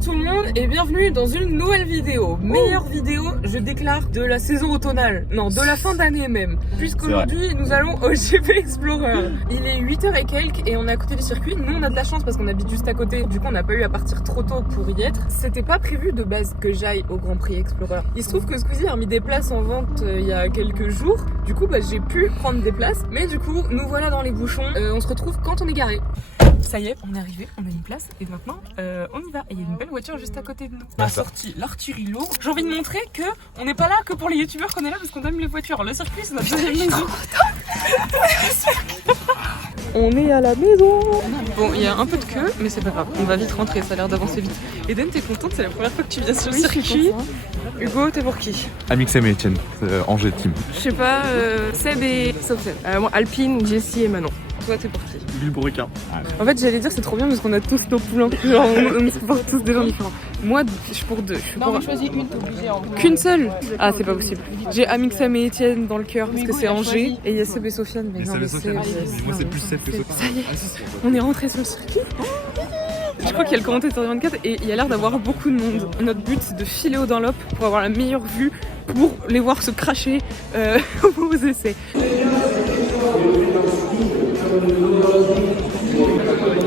tout le monde et bienvenue dans une nouvelle vidéo. Meilleure vidéo, je déclare, de la saison automnale. Non, de la fin d'année même. Puisqu'aujourd'hui, nous allons au GP Explorer. Il est 8h et quelques et on est à côté du circuit. Nous, on a de la chance parce qu'on habite juste à côté. Du coup, on n'a pas eu à partir trop tôt pour y être. C'était pas prévu de base que j'aille au Grand Prix Explorer. Il se trouve que Squeezie a mis des places en vente il y a quelques jours. Du coup, j'ai pu prendre des places. Mais du coup, nous voilà dans les bouchons. On se retrouve quand on est garé. Ça y est, on est arrivé, on a une place et maintenant on y va. Et il y a une belle voiture juste à côté de nous. On a sorti l'Arthurie lourd. J'ai envie de montrer que on n'est pas là que pour les youtubeurs qu'on est là parce qu'on aime les voitures. Le circuit, c'est notre deuxième maison. On est à la maison. Bon, il y a un peu de queue, mais c'est pas grave. On va vite rentrer, ça a l'air d'avancer vite. Eden, t'es contente? C'est la première fois que tu viens sur le circuit. Hugo, t'es pour qui? Amixem et Etienne, Angers Team. Je sais pas, Seb et Sofiane. Moi, Alpine, Jessie et Manon. Toi, t'es pour qui? Villebrequin. En fait, j'allais dire c'est trop bien parce qu'on a tous nos poulains. Genre, on supporte tous des gens différents. Moi, je suis pour deux. Je suis Non, pour... mais choisis une, t'es obligé en vrai. Qu'une seule? Ah, c'est pas possible. J'ai Amixem et Etienne dans le cœur parce que c'est Angers. Et il y a Seb et Sofiane. Mais non, mais c'est... Moi, c'est plus Seb que Sofiane. Ça y est, on est rentré sur le circuit. Je crois qu'il y a le commentateur 24 et il y a l'air d'avoir beaucoup de monde. Notre but, c'est de filer au Dunlop pour avoir la meilleure vue pour les voir se cracher aux essais.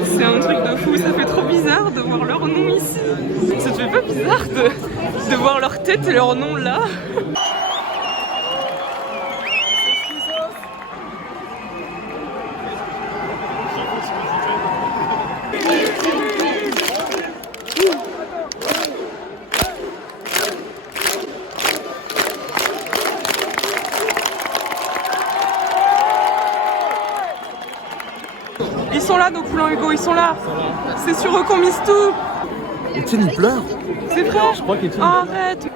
C'est un truc de fou, ça fait trop bizarre de voir leur nom ici. Ça te fait pas bizarre de voir leur tête et leur nom là? Ils sont là nos poulains Hugo, ils sont là. C'est sur eux qu'on mise tout. Etienne, il pleure. C'est vrai? Je crois qu'Etienne. Oh, arrête.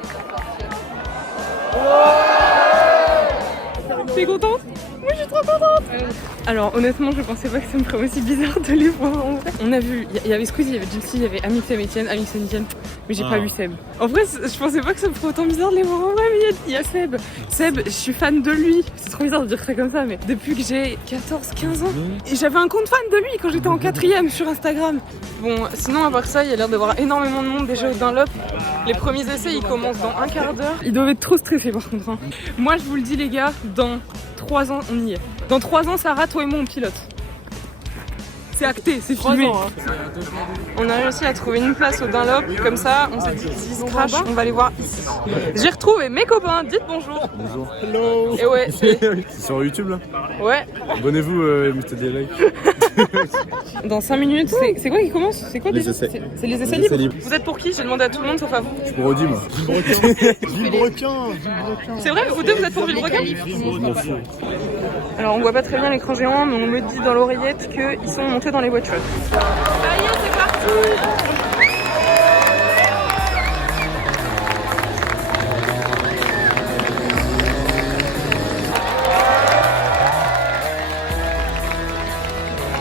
T'es contente? Oui, je suis trop contente. Alors honnêtement, je pensais pas que ça me ferait aussi bizarre de les voir en vrai. On a vu, il y avait Squeezie, il y avait Jessie, il y avait Amixem Etienne, mais j'ai pas vu Seb. En vrai, je pensais pas que ça me ferait autant bizarre de les voir en vrai, mais il y a Seb. Seb, je suis fan de lui. C'est trop bizarre de dire ça comme ça, mais depuis que j'ai 14-15 ans, et j'avais un compte fan de lui quand j'étais en 4ème sur Instagram. Bon, sinon à part ça, il y a l'air d'avoir énormément de monde déjà au Dunlop. Les premiers essais, ils commencent dans un quart d'heure. Ils doivent être trop stressés par contre. Hein. Moi, je vous le dis les gars, dans 3 ans, on y est. Dans 3 ans, Sarah, toi et moi, on pilote. C'est acté, c'est filmé. On a réussi à trouver une place au Dunlop, comme ça, on s'est dit qu'ils se crachent, on va les voir ici. J'ai retrouvé mes copains, dites bonjour. Bonjour. Hello. Et ouais, c'est sur YouTube là. Ouais. Abonnez-vous, mettez des likes. Dans 5 minutes, c'est quoi qui commence? C'est quoi Les déjà? essais. C'est les essais libres. Vous êtes pour qui? J'ai demandé à tout le monde sauf à vous. Je suis pour Audi moi. Villebrequin. C'est vrai, vous deux vous êtes pour Villebrequin? Je m'en fous. Alors on voit pas très bien l'écran géant, mais on me dit dans l'oreillette qu'ils sont montés dans les voitures. Ça y est, c'est parti!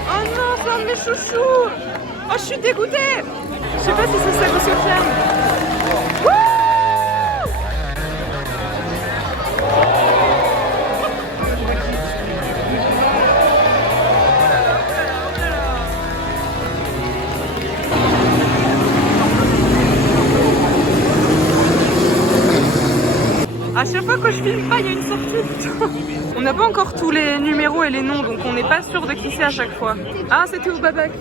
Oh non, c'est un de mes chouchous! Oh, je suis dégoûtée! Je sais pas si c'est ça ou Sofiane. À chaque fois que je filme pas, il y a une sortie. On n'a pas encore tous les numéros et les noms, donc on n'est pas sûr de qui c'est à chaque fois. Ah, c'était au Babac.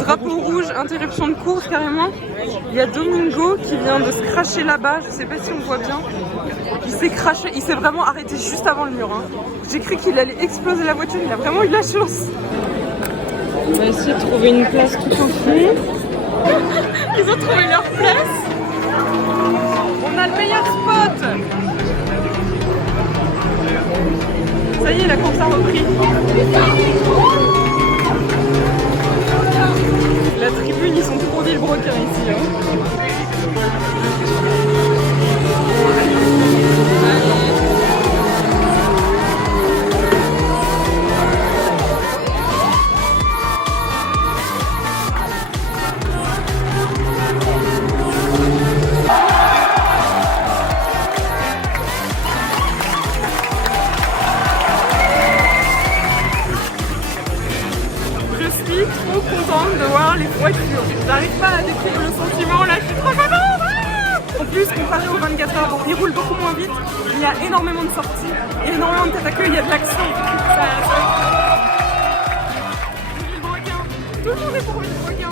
Drapeau rouge, interruption de course carrément. Il y a Domingo qui vient de se cracher là-bas. Je sais pas si on voit bien. Il s'est craché, il s'est vraiment arrêté juste avant le mur. Hein. J'ai cru qu'il allait exploser la voiture. Il a vraiment eu de la chance. On va essayer de trouver une place tout en fond. Ils ont trouvé leur place. On a le meilleur spot. Ça y est, la course a repris. La tribune, ils sont trop Villebrequin ici. Hein. trop contente de voir les voitures. J'arrive pas à décrire le sentiment plus, comparé aux 24 heures, bon, il roule beaucoup moins vite, il y a énormément de sorties, il y a énormément de tête à queue, il y a de l'action. Villebrequin, tout le monde est pour Villebrequin.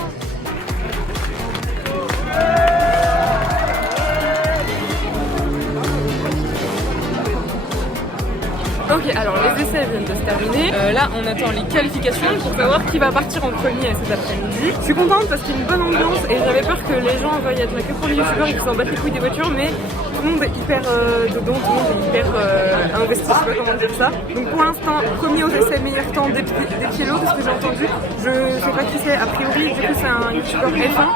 Ok, alors les essais viennent de se terminer. Là, on attend les qualifications pour savoir qui va partir en premier cet après-midi. Je suis contente parce qu'il y a une bonne ambiance et j'avais peur que les gens veuillent être là que pour les youtubeurs et qu'ils s'en battent les couilles des voitures, mais tout le monde est hyper dedans, tout le monde est hyper investi, je sais pas comment dire ça. Donc pour l'instant, premier aux essais, meilleur temps des piélos, de ce que j'ai entendu. Je sais pas qui c'est, a priori, du coup c'est un youtubeur F1.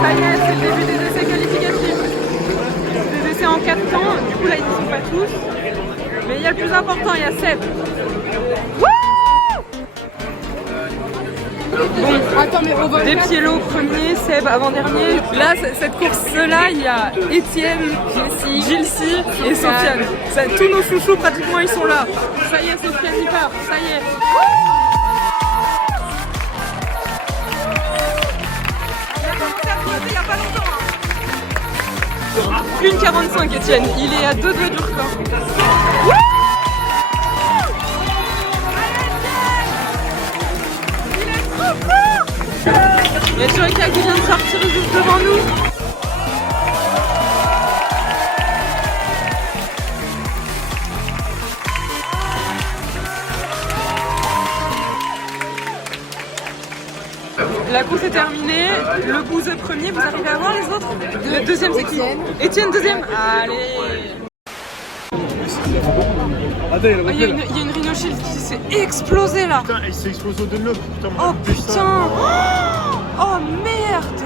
Ça y est, c'est le début des essais qualificatifs. Des essais en 4 temps, du coup là ils ne sont pas tous. Mais il y a le plus important, il y a Seb. Bon, attends, mais des piélos premier, Seb avant-dernier. Là, cette course-là, il y a Étienne, Gilcy et Sofiane. Tous nos chouchous, pratiquement, ils sont là. Ça y est, Sofiane y part, ça y est. Il a commencé à croiser il n'y a pas longtemps. 1,45 Étienne, il est à 2 doigts du record. Il y a Joyka qui vient de sortir juste devant nous. La course est terminée, le Bouzeux premier, vous arrivez à voir les autres? Le deuxième c'est qui? Étienne deuxième. Allez. Il y a une Rhino Shield qui s'est explosée là. Putain, il s'est explosé au Dunlop. Putain, oh putain. Oh merde.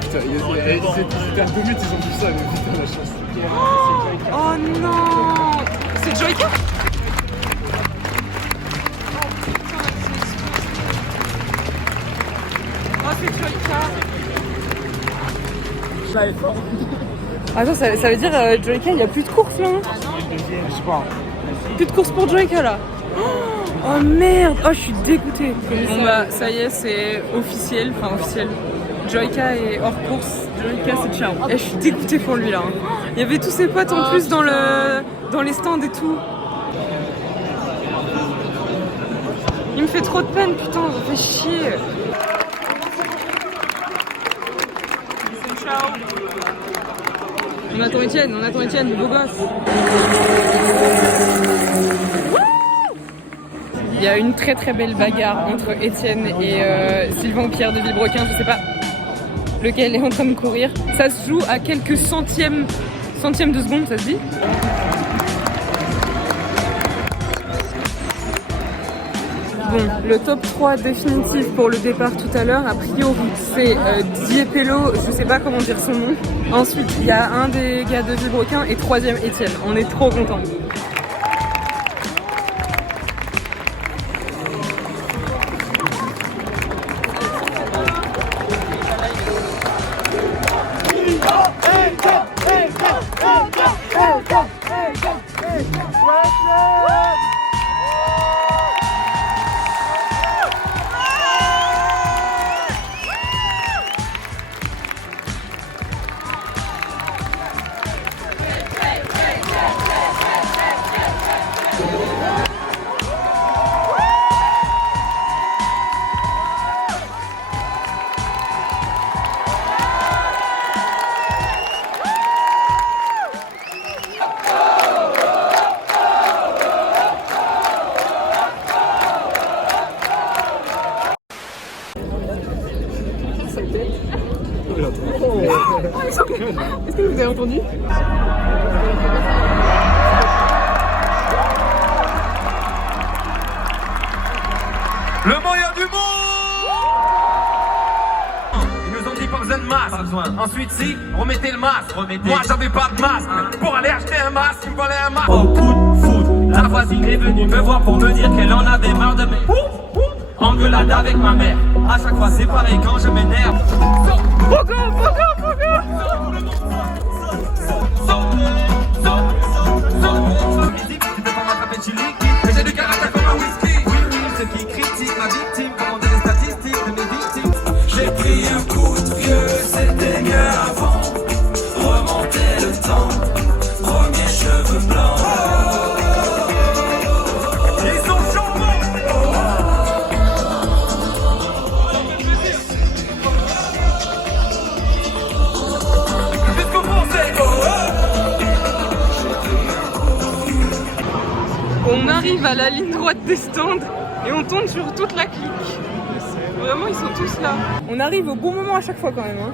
Putain, c'était à 2 mètres, ils ont vu ça, mais putain la chance. Oh non. C'est Joyka? Oh c'est Joyka. Attends, ça veut dire Joyka, il n'y a plus de course là? Je sais pas. Plus de course pour Joyka là. Oh merde. Oh je suis dégoûtée. Bon bah ça y est, c'est officiel. Enfin officiel. Joyka est hors course. Joyka c'est ciao. Et je suis dégoûtée pour lui là. Il y avait tous ses potes en plus dans les stands et tout. Il me fait trop de peine, putain, ça fait chier. Ciao. On attend Étienne, le beau gosse. Il y a une très très belle bagarre entre Étienne et Sylvain Pierre de Villebrequin, je sais pas lequel est en train de courir. Ça se joue à quelques centièmes de seconde, ça se dit? Bon, le top 3 définitif pour le départ tout à l'heure, a priori, c'est Diepello, je sais pas comment dire son nom. Ensuite, il y a un des gars de Villebrequin et troisième Étienne. On est trop contents. Est-ce que vous avez entendu? Le moyen du monde. Ils nous ont dit pas besoin de masque. Pas besoin. Ensuite si, remettez le masque. Moi j'avais pas de masque. Pour aller acheter un masque, il me fallait un masque. Au coup de foot, la voisine est venue me voir pour me dire qu'elle en avait marre de mes engueulades avec ma mère. À chaque fois c'est pareil quand je m'énerve. Pogo. Mais j'ai du caractère comme un whisky. Oui, ceux qui critiquent ma victime, comment dire les statistiques de mes victimes. J'ai pris un coup de vieux, c'était arrive à la ligne droite des stands et on tourne sur toute la clique. Vraiment, ils sont tous là. On arrive au bon moment à chaque fois quand même. Hein.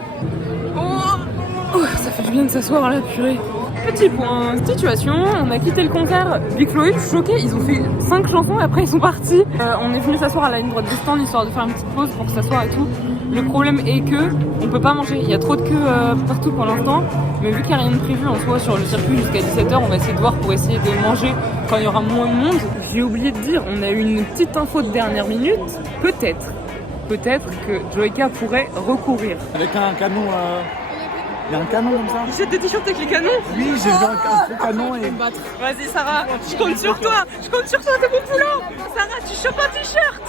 Oh, ça fait du bien de s'asseoir là, purée. Petit point situation, on a quitté le concert Big Flo et Oli, choqués, ils ont fait 5 chansons et après ils sont partis. On est venu s'asseoir à la ligne droite des stands histoire de faire une petite pause pour s'asseoir et tout. Le problème est que on peut pas manger, il y a trop de queues partout pour l'instant. Mais vu qu'il n'y a rien de prévu en soi sur le circuit jusqu'à 17h, on va essayer de voir pour essayer de manger quand il y aura moins de monde. J'ai oublié de dire, on a eu une petite info de dernière minute, peut-être que Joyka pourrait recourir. Avec un canon. Il y a un canon comme ça. Il jette des t-shirts avec les canons. Oui, j'ai vu un gros canon et. Vas-y Sarah, je compte sur toi, t'es mon poulain. Sarah, tu chopes un t-shirt.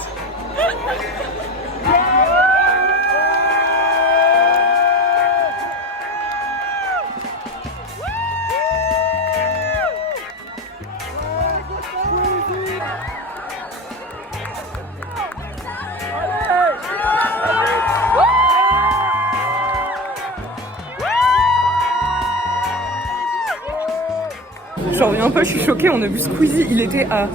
J'en reviens pas, je suis choquée, on a vu Squeezie, il était à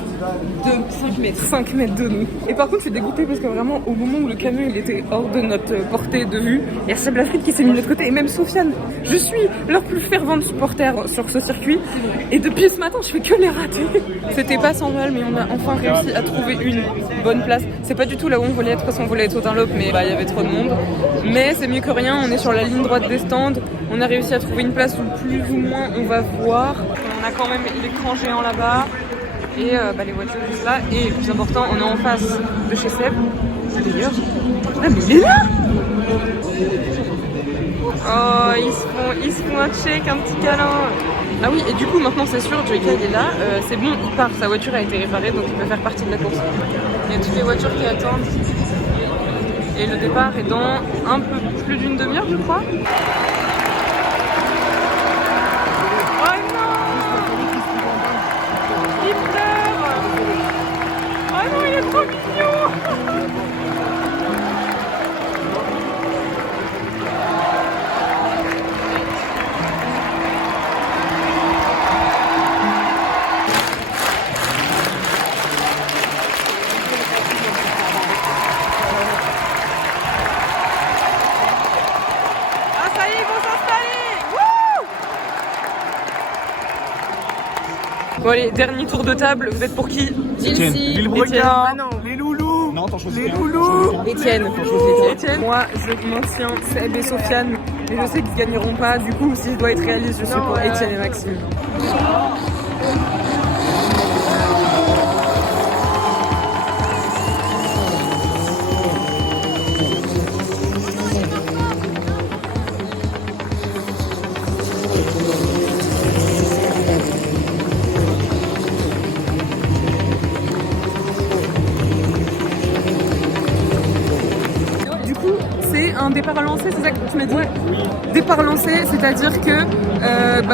5 mètres de nous. Et par contre je suis dégoûtée parce que vraiment au moment où le camion il était hors de notre portée de vue, il y a Seb Lafrite qui s'est mis de l'autre côté et même Sofiane. Je suis leur plus fervente supporter sur ce circuit et depuis ce matin je fais que les rater. C'était pas 100 balles mais on a enfin réussi à trouver une bonne place. C'est pas du tout là où on voulait être parce qu'on voulait être au Dunlop mais bah il y avait trop de monde. Mais c'est mieux que rien, on est sur la ligne droite des stands. On a réussi à trouver une place où plus ou moins on va voir. On a quand même l'écran géant là-bas et les voitures juste là. Et le plus important, on est en face de chez Seb. D'ailleurs, ah mais il est là. Oh, ils se font un check, un petit câlin. Ah oui, et du coup maintenant c'est sûr, Joyka il est là. C'est bon, il part, sa voiture a été réparée donc il peut faire partie de la course. Il y a toutes les voitures qui attendent. Et le départ est dans un peu plus d'une demi-heure je crois. Trop mignon. Ah ça y est, ils vont s'installer. Bon allez, dernier tour de table, vous êtes pour qui? Etienne. Ah non. Les loulous. Non, t'en choisis Les un. loulous. Etienne. Moi, je maintiens Seb et Sofiane, mais je sais qu'ils gagneront pas. Du coup, si je dois être réaliste, je suis pour Etienne et Maxime. Un départ lancé, c'est ça que tu m'as dit? Oui. Départ lancé, c'est-à-dire que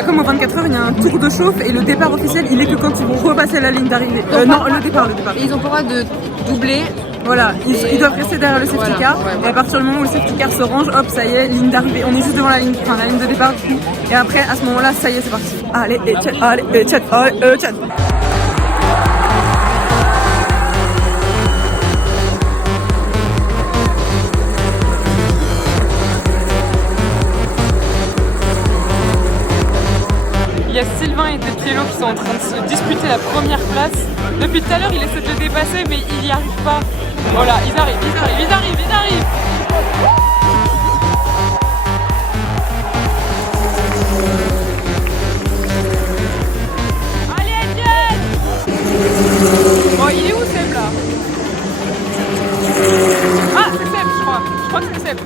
comme aux 24 heures, il y a un tour de chauffe et le départ officiel, il est que quand ils vont repasser la ligne d'arrivée. Non, le départ. Et ils ont pas le droit de doubler. Voilà, ils doivent rester derrière le safety car. Et à partir du moment où le safety car se range, hop, ça y est, ligne d'arrivée. On est juste devant la ligne de départ du coup. Et après, à ce moment-là, ça y est, c'est parti. Allez, Etienne. Il y a Sylvain et Despiello qui sont en train de se disputer la première place. Depuis tout à l'heure, il essaie de le dépasser, mais il n'y arrive pas. Voilà, ils arrivent. Allez, Etienne! Bon, il est où Seb là? Ah, c'est Seb, je crois. Je crois que c'est Seb.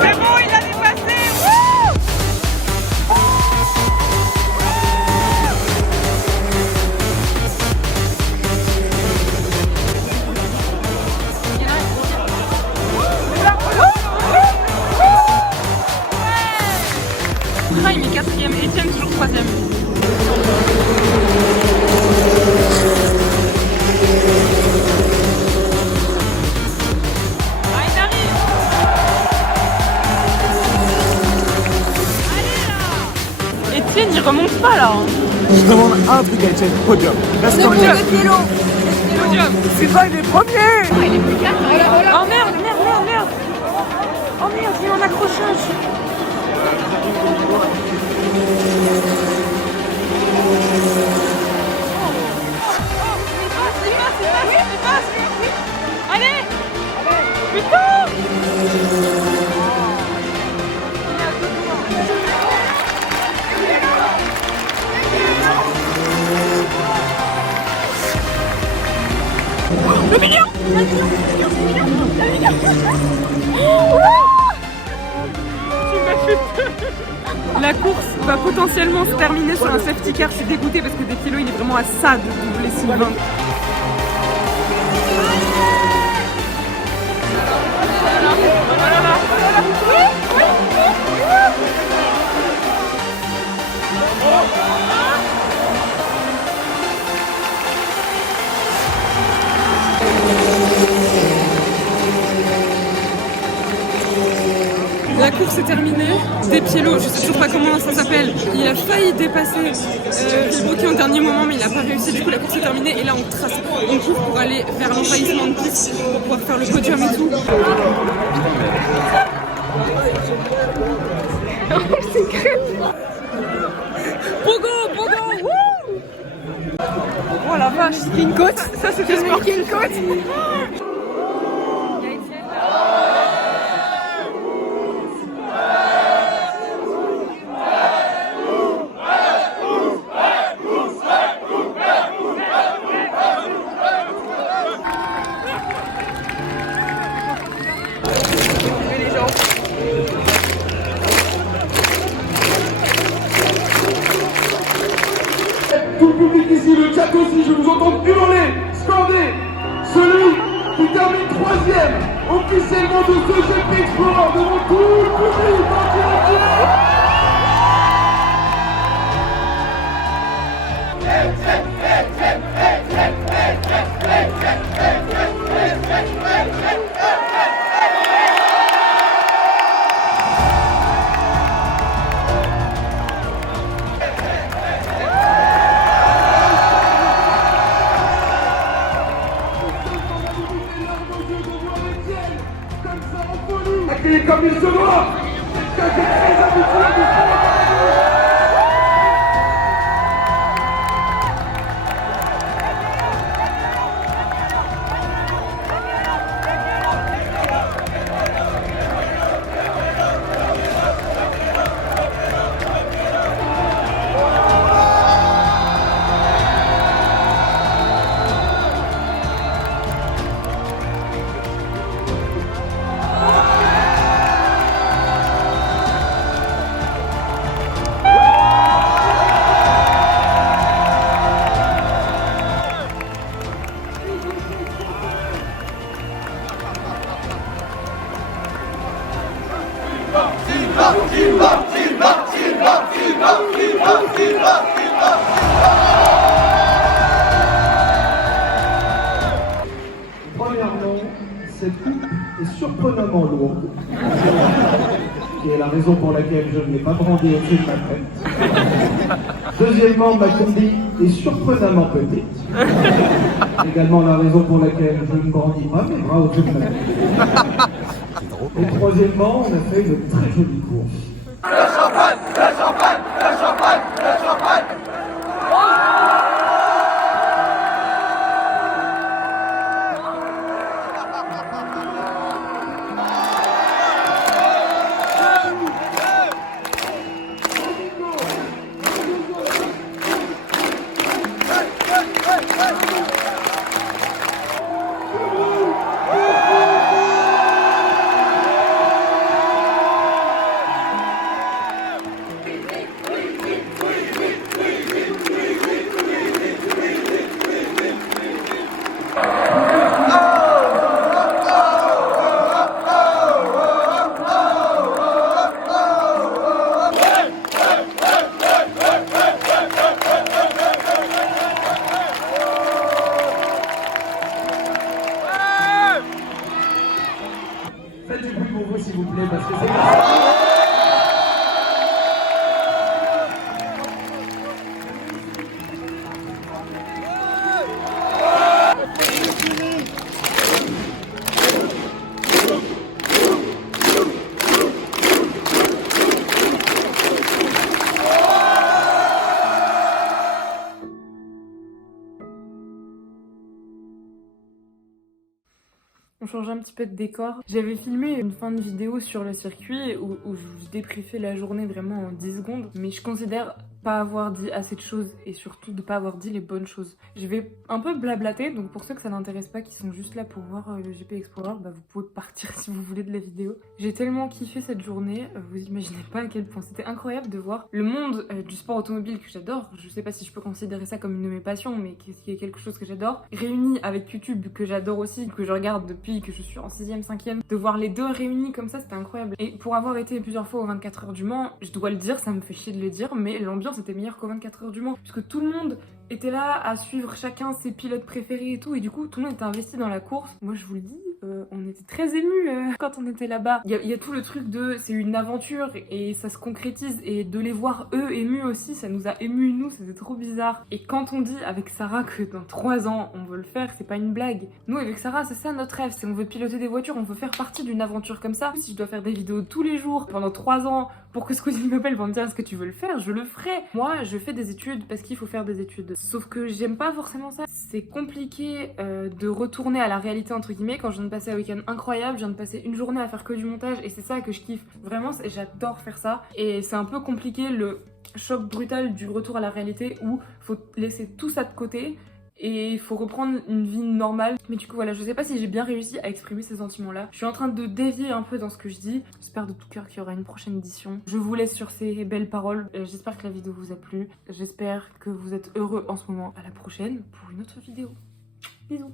C'est bon, il a dépassé! Il met 4ème, Etienne toujours 3ème. Ah, il arrive. Allez là. Etienne il remonte pas là. Je demande un truc à Etienne, podium. Reste comme ça. Podium. Sylvain, il est premier. Oh merde, merde, merde, merde. Oh merde, il y a un accrochage. Il passe. Allez. Putain. Le mignon. Tu m'as fait peur. La course va potentiellement se terminer sur un safety car. Je suis dégoûtée parce que Depielo il est vraiment à ça de doubler Sylvain. La course est terminée. Depielo, je sais toujours pas comment ça s'appelle, il a failli dépasser Villebroquin au dernier moment, mais il n'a pas réussi. Du coup, la course est terminée et là, on trace, on court pour aller vers l'envahissement de piste pour pouvoir faire le podium et tout. C'est crème. Pogo, wouh. Oh la vache, c'est une côte. Ça, c'était sport. Une côte. Tout le public ici, le chat aussi, je vous entends hurler, scander. Celui qui termine troisième officiellement de ce GP Explorer devant tout le public entier. Accueilli comme il se doit. Ça, c'est très habituel du sport. Premièrement, cette coupe est surprenamment lourde, qui est la raison pour laquelle je ne l'ai pas brandée au-dessus de ma tête. Deuxièmement, ma combi est surprenamment petite. Également la raison pour laquelle je ne brandis pas mes bras au-dessus de ma tête. Et troisièmement, on a fait une très jolie course. Le champagne, le champagne, le champagne, le champagne. Faites du bruit pour vous s'il vous plaît, parce que c'est... change un petit peu de décor. J'avais filmé une fin de vidéo sur le circuit où je débriefais la journée vraiment en 10 secondes, mais je considère pas avoir dit assez de choses et surtout de pas avoir dit les bonnes choses. Je vais un peu blablater, donc pour ceux que ça n'intéresse pas, qui sont juste là pour voir le GP Explorer, bah vous pouvez partir si vous voulez de la vidéo. J'ai tellement kiffé cette journée, vous imaginez pas à quel point c'était incroyable de voir le monde du sport automobile que j'adore. Je sais pas si je peux considérer ça comme une de mes passions, mais qui est quelque chose que j'adore, réuni avec YouTube que j'adore aussi, que je regarde depuis que je suis en 6ème, 5ème, de voir les deux réunis comme ça, c'était incroyable. Et pour avoir été plusieurs fois aux 24 heures du Mans, je dois le dire, ça me fait chier de le dire, mais l'ambiance était meilleure qu'aux 24 heures du Mans, puisque tout le monde était là à suivre chacun ses pilotes préférés et tout, et du coup tout le monde était investi dans la course. Moi je vous le dis, on était très émus quand on était là-bas. Il y a tout le truc de c'est une aventure et ça se concrétise, et de les voir eux émus aussi, ça nous a émus nous, c'était trop bizarre. Et quand on dit avec Sarah que dans 3 ans on veut le faire, c'est pas une blague. Nous avec Sarah c'est ça notre rêve, c'est on veut piloter des voitures, on veut faire partie d'une aventure comme ça. Si je dois faire des vidéos tous les jours pendant 3 ans pour que Squeezie m'appelle pour me dire est-ce que tu veux le faire, je le ferai. Moi je fais des études parce qu'il faut faire des études. Sauf que j'aime pas forcément ça. C'est compliqué de retourner à la réalité entre guillemets quand je viens de passer un week-end incroyable, je viens de passer une journée à faire que du montage et c'est ça que je kiffe. Vraiment j'adore faire ça. Et c'est un peu compliqué le choc brutal du retour à la réalité où faut laisser tout ça de côté et il faut reprendre une vie normale. Mais du coup voilà, je sais pas si j'ai bien réussi à exprimer ces sentiments là. Je suis en train de dévier un peu dans ce que je dis. J'espère de tout cœur qu'il y aura une prochaine édition. Je vous laisse sur ces belles paroles. J'espère que la vidéo vous a plu. J'espère que vous êtes heureux en ce moment. À la prochaine pour une autre vidéo. Bisous.